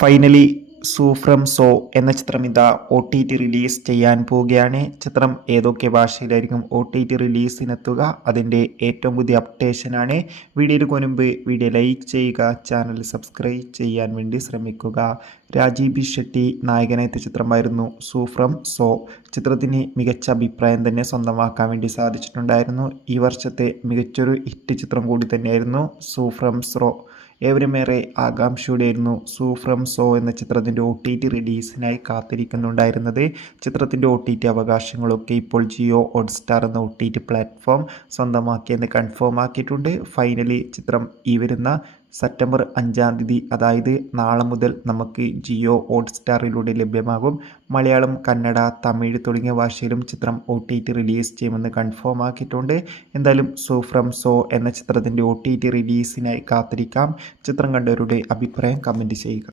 Finally zoo from So എന്ന ചിത്രം ഇതാ OTT റിലീസ് ചെയ്യാൻ പോവുകയാണ്. ചിത്രം ഏതൊക്കെ ഭാഷയിലായിരിക്കും OTT റിലീസിനെത്തുക, അതിൻ്റെ ഏറ്റവും പുതിയ അപ്ഡേഷനാണ്. വീഡിയോയ്ക്ക് മുൻപ് വീഡിയോ ലൈക്ക് ചെയ്യുക, ചാനൽ സബ്സ്ക്രൈബ് ചെയ്യാൻ വേണ്ടി ശ്രമിക്കുക. രാജീവ് ബി ഷെട്ടി നായകനെത്തിയ ചിത്രമായിരുന്നു സൂ ഫ്രം സോ. ചിത്രത്തിന് മികച്ച അഭിപ്രായം തന്നെ സ്വന്തമാക്കാൻ വേണ്ടി സാധിച്ചിട്ടുണ്ടായിരുന്നു. ഈ വർഷത്തെ മികച്ചൊരു ഹിറ്റ് ചിത്രം കൂടി തന്നെയായിരുന്നു സൂ ഫ്രം സോ. ഏവരുമേറെ ആകാംക്ഷയോടെയായിരുന്നു സൂ ഫ്രം സോ എന്ന ചിത്രത്തിൻ്റെ OTT റിലീസിനായി കാത്തിരിക്കുന്നുണ്ടായിരുന്നത്. ചിത്രത്തിൻ്റെ OTT അവകാശങ്ങളൊക്കെ ഇപ്പോൾ ജിയോ ഹോട്ട്സ്റ്റാർ എന്ന OTT പ്ലാറ്റ്ഫോം സ്വന്തമാക്കിയെന്ന് കൺഫേം ആക്കിയിട്ടുണ്ട്. ഫൈനലി ചിത്രം ഈ വരുന്ന സെപ്റ്റംബർ 5-ാം തീയതി, അതായത് നാളെ മുതൽ നമുക്ക് ജിയോ ഹോട്ട്സ്റ്റാറിലൂടെ ലഭ്യമാകും. മലയാളം, കന്നഡ, തമിഴ് തുടങ്ങിയ ഭാഷയിലും ചിത്രം OTT റിലീസ് ചെയ്യുമെന്ന് കൺഫേം ആക്കിയിട്ടുണ്ട്. എന്തായാലും സൂ ഫ്രം സോ എന്ന ചിത്രത്തിൻ്റെ OTT റിലീസിനായി കാത്തിരിക്കാം. ചിത്രം കണ്ടവരുടെ അഭിപ്രായം കമൻറ്റ് ചെയ്യുക.